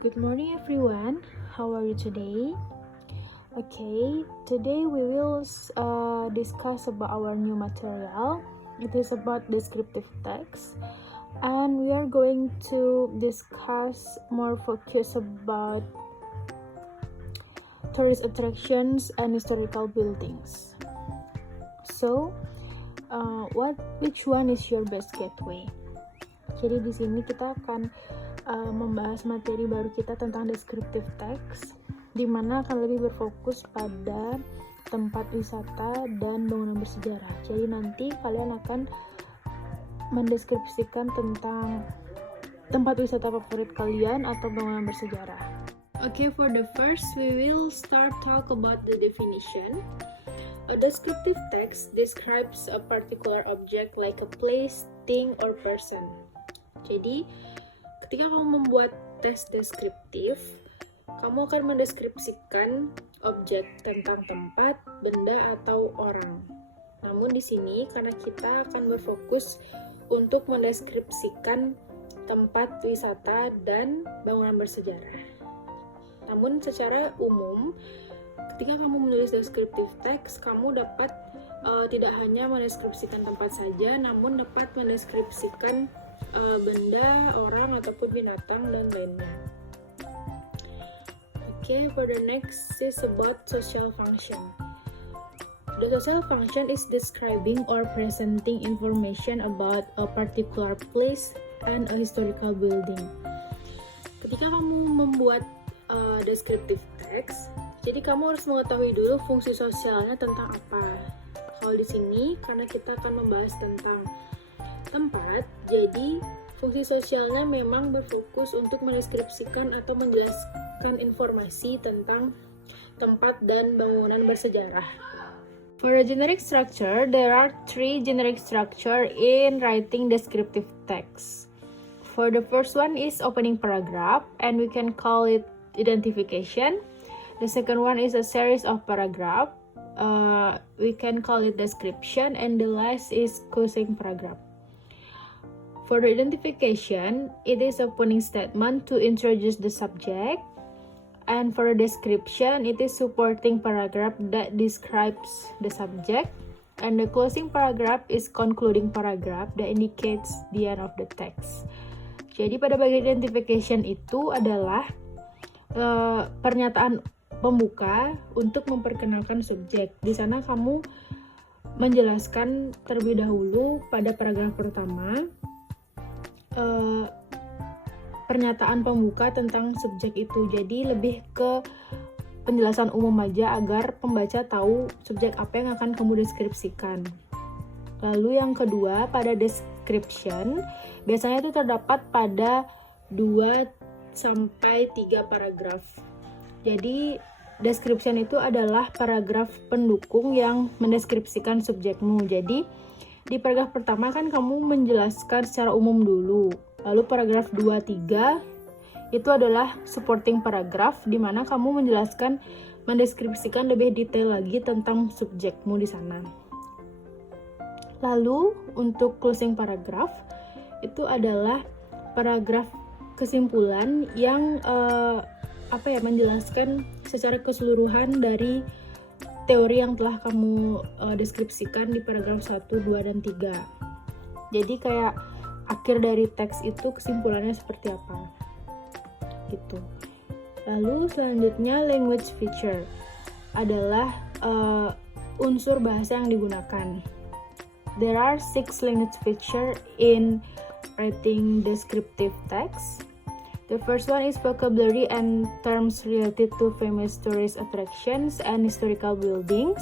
Good morning everyone, how are you today? Okay, today we will discuss about our new material. It is about descriptive text, and we are going to discuss more focus about tourist attractions and historical buildings. So, which one is your best gateway? Jadi di sini kita akan membahas materi baru kita tentang descriptive text, di mana akan lebih berfokus pada tempat wisata dan bangunan bersejarah. Jadi nanti kalian akan mendeskripsikan tentang tempat wisata favorit kalian atau bangunan bersejarah. Okay, for the first we will start talk about the definition. A descriptive text describes a particular object like a place, thing, or person. Jadi, ketika kamu membuat tes deskriptif, kamu akan mendeskripsikan objek tentang tempat, benda, atau orang. Namun di sini, karena kita akan berfokus untuk mendeskripsikan tempat wisata dan bangunan bersejarah. Namun secara umum, ketika kamu menulis deskriptif teks, kamu dapat tidak hanya mendeskripsikan tempat saja, namun dapat mendeskripsikan benda, orang, ataupun binatang, dan lainnya. Okay, for the next is about social function. The social function is describing or presenting information about a particular place and a historical building. Ketika kamu membuat descriptive text, jadi kamu harus mengetahui dulu fungsi sosialnya tentang apa. Kalau di sini, karena kita akan membahas tentang tempat, jadi fungsi sosialnya memang berfokus untuk mendeskripsikan atau menjelaskan informasi tentang tempat dan bangunan bersejarah. For a generic structure, there are 3 generic structure in writing descriptive text. For the first one is opening paragraph, and we can call it identification. The second one is a series of paragraph. We can call it description, and the last is closing paragraph. For the identification, it is opening statement to introduce the subject, and for the description, it is supporting paragraph that describes the subject, and the closing paragraph is concluding paragraph that indicates the end of the text. Jadi pada bagian identification itu adalah pernyataan pembuka untuk memperkenalkan subjek. Di sana kamu menjelaskan terlebih dahulu pada paragraf pertama pernyataan pembuka tentang subjek itu. Jadi lebih ke penjelasan umum aja agar pembaca tahu subjek apa yang akan kamu deskripsikan. Lalu yang kedua, pada description biasanya itu terdapat pada 2 sampai 3 paragraf. Jadi description itu adalah paragraf pendukung yang mendeskripsikan subjekmu. Jadi di paragraf pertama kan kamu menjelaskan secara umum dulu. Lalu paragraf 2-3 itu adalah supporting paragraph, di mana kamu mendeskripsikan lebih detail lagi tentang subjekmu di sana. Lalu untuk closing paragraph itu adalah paragraf kesimpulan yang menjelaskan secara keseluruhan dari teori yang telah kamu deskripsikan di paragraf 1, 2, dan 3. Jadi kayak akhir dari teks itu kesimpulannya seperti apa gitu. Lalu selanjutnya language feature adalah unsur bahasa yang digunakan. There are 6 language feature in writing descriptive text. The first one is vocabulary and terms related to famous tourist attractions and historical buildings.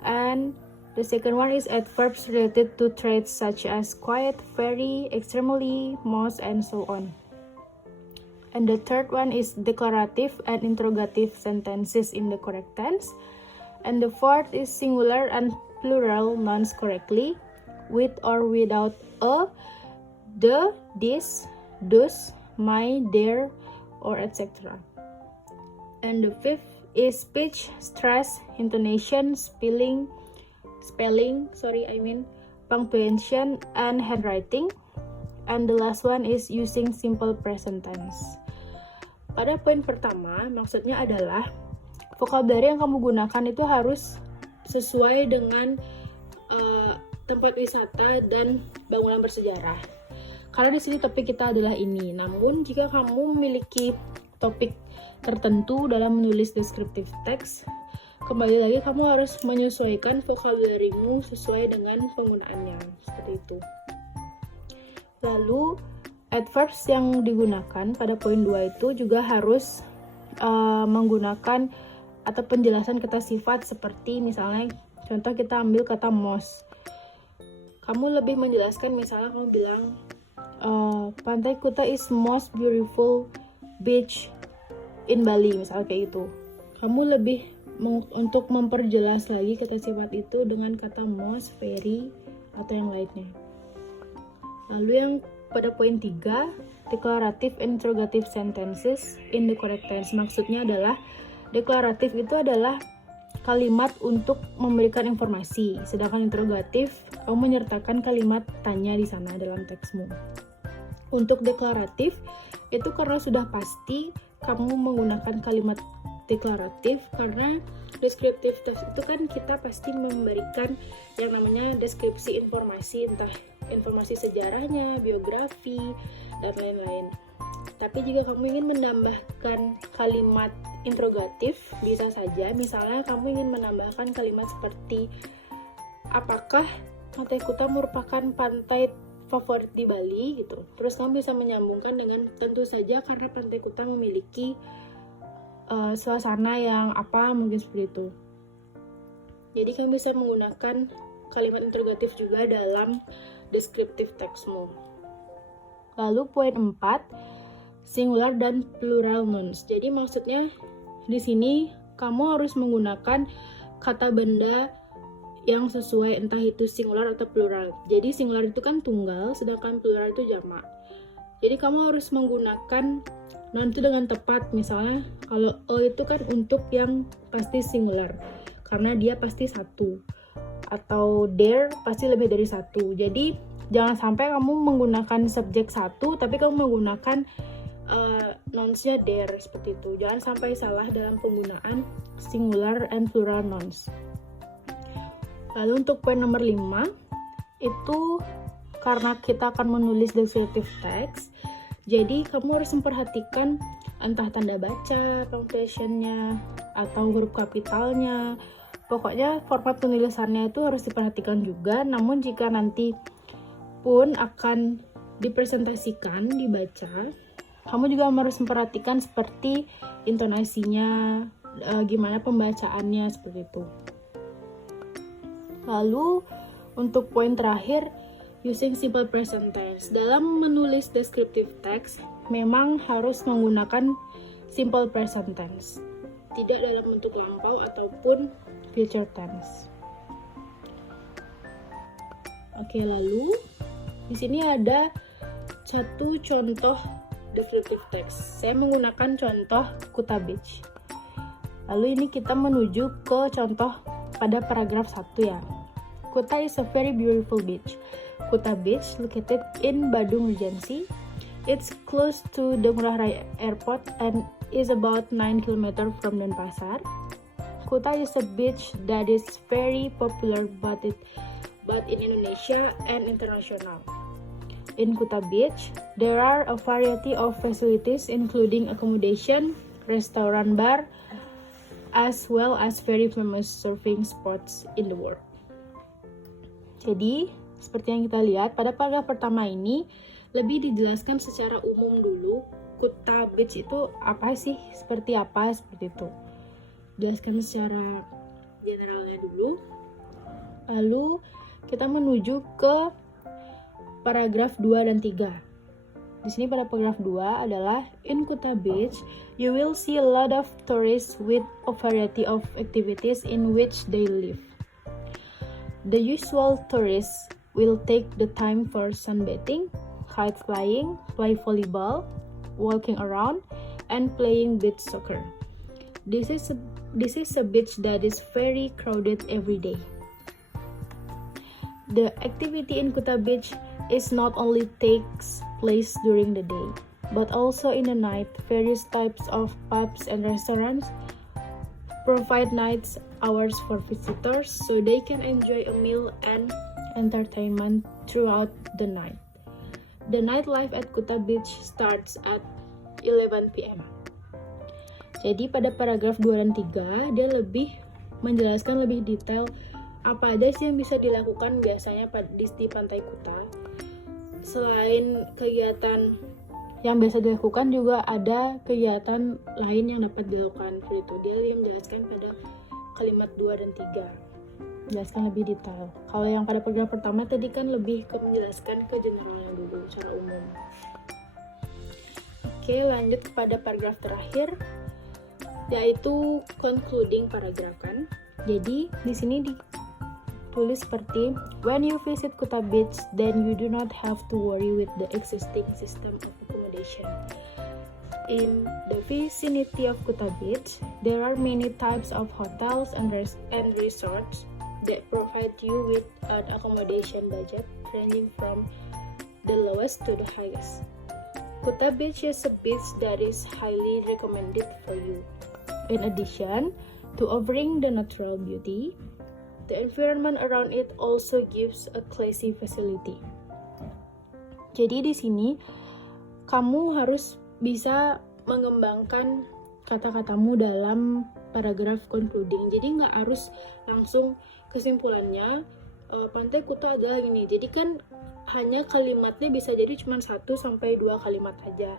And the second one is adverbs related to traits such as quiet, very, extremely, most, and so on. And the third one is declarative and interrogative sentences in the correct tense. And the fourth is singular and plural nouns correctly, with or without a, the, this, those, my, their, or etc. And the fifth is speech, stress, intonation, spelling, punctuation, and handwriting. And the last one is using simple present tense. Pada poin pertama, maksudnya adalah vocabulary yang kamu gunakan itu harus sesuai dengan tempat wisata dan bangunan bersejarah. Karena di sini topik kita adalah ini. Namun jika kamu memiliki topik tertentu dalam menulis descriptive text, kembali lagi kamu harus menyesuaikan vocabulary-mu sesuai dengan penggunaannya. Seperti itu. Lalu adverbs yang digunakan pada poin 2 itu juga harus menggunakan atau penjelasan kata sifat, seperti misalnya contoh kita ambil kata most. Kamu lebih menjelaskan, misalnya kamu bilang Pantai Kuta is most beautiful beach in Bali, misalnya kayak itu. Kamu lebih untuk memperjelas lagi kata sifat itu dengan kata most, very, atau yang lainnya. Lalu yang pada poin 3, declarative and interrogative sentences in the correct tense. Maksudnya adalah deklaratif itu adalah kalimat untuk memberikan informasi, sedangkan interrogatif kamu menyertakan kalimat tanya di sana dalam teksmu. Untuk deklaratif itu karena sudah pasti kamu menggunakan kalimat deklaratif, karena deskriptif text itu kan kita pasti memberikan yang namanya deskripsi informasi, entah informasi sejarahnya, biografi, dan lain-lain. Tapi jika kamu ingin menambahkan kalimat interrogatif, bisa saja. Misalnya kamu ingin menambahkan kalimat seperti, apakah Pantai Kuta merupakan pantai favorit di Bali gitu. Terus kamu bisa menyambungkan dengan tentu saja karena Pantai Kuta memiliki suasana yang apa, mungkin seperti itu. Jadi kamu bisa menggunakan kalimat interrogatif juga dalam descriptive textmu. Lalu poin 4, singular dan plural nouns. Jadi maksudnya di sini kamu harus menggunakan kata benda yang sesuai, entah itu singular atau plural. Jadi singular itu kan tunggal, sedangkan plural itu jamak. Jadi kamu harus menggunakan noun itu dengan tepat. Misalnya kalau a itu kan untuk yang pasti singular, karena dia pasti satu. Atau there pasti lebih dari satu. Jadi jangan sampai kamu menggunakan subjek satu, tapi kamu menggunakan nouns-nya there, seperti itu. Jangan sampai salah dalam penggunaan singular and plural nouns. Lalu untuk poin nomor 5, itu karena kita akan menulis descriptive text, jadi kamu harus memperhatikan entah tanda baca, punctuation-nya, atau huruf kapitalnya. Pokoknya format penulisannya itu harus diperhatikan juga. Namun jika nanti pun akan dipresentasikan, dibaca, kamu juga harus memperhatikan seperti intonasinya, gimana pembacaannya, seperti itu. Lalu untuk poin terakhir, using simple present tense. Dalam menulis descriptive text, memang harus menggunakan simple present tense, tidak dalam bentuk lampau ataupun future tense. Oke, lalu di sini ada satu contoh descriptive text. Saya menggunakan contoh Kuta Beach. Lalu ini kita menuju ke contoh pada paragraf 1 ya. Kuta is a very beautiful beach. Kuta Beach located in Badung Regency. It's close to Ngurah Rai Airport and is about 9 km from Denpasar. Kuta is a beach that is very popular but in Indonesia and international. In Kuta Beach, there are a variety of facilities including accommodation, restaurant, bar, as well as very famous surfing spots in the world. Jadi, seperti yang kita lihat pada paragraf pertama ini lebih dijelaskan secara umum dulu. Kuta Beach itu apa sih? Seperti apa? Seperti itu. Jelaskan secara generalnya dulu. Lalu kita menuju ke paragraf 2 dan 3. Di sini pada paragraf 2 adalah in Kuta Beach, you will see a lot of tourists with a variety of activities in which they live. The usual tourists will take the time for sunbathing, kite flying, play volleyball, walking around, and playing beach soccer. This is a beach that is very crowded every day. The activity in Kuta Beach is not only takes place during the day. but also in the night. Various types of pubs and restaurants provide night hours for visitors so they can enjoy a meal and entertainment throughout the night. The nightlife at Kuta Beach starts at 11 p.m. Jadi pada paragraf 2 dan 3 dia lebih menjelaskan lebih detail apa aja sih yang bisa dilakukan biasanya di Pantai Kuta. Selain kegiatan yang biasa dilakukan juga ada kegiatan lain yang dapat dilakukan. Seperti itu dia yang menjelaskan pada kalimat 2 dan 3. Jelaskan lebih detail. Kalau yang pada paragraf pertama tadi kan lebih ke menjelaskan ke generalnya dulu secara umum. Oke, lanjut kepada paragraf terakhir yaitu concluding paragraf kan. Jadi di sini ditulis seperti when you visit Kuta Beach then you do not have to worry with the existing system of accommodation. In the vicinity of Kuta Beach, there are many types of hotels and resorts that provide you with an accommodation budget ranging from the lowest to the highest. Kuta Beach is a beach that is highly recommended for you. In addition to offering the natural beauty, the environment around it also gives a classy facility. Jadi di sini kamu harus bisa mengembangkan kata-katamu dalam paragraf concluding. Jadi nggak harus langsung kesimpulannya Pantai Kuta adalah ini. Jadi kan hanya kalimatnya bisa jadi cuma 1-2 kalimat aja.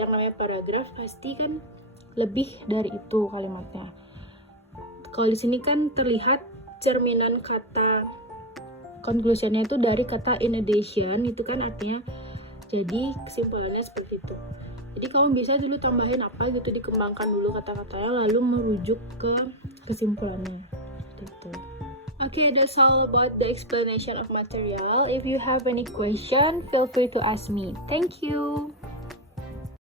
Yang namanya paragraf pasti kan lebih dari itu kalimatnya. Kalau di sini kan terlihat cerminan kata conclusionnya itu dari kata in addition, itu kan artinya jadi kesimpulannya seperti itu. Jadi kamu bisa dulu tambahin apa gitu, dikembangkan dulu kata-katanya lalu merujuk ke kesimpulannya seperti itu. Okay, that's all about the explanation of material. If you have any question, feel free to ask me. Thank you.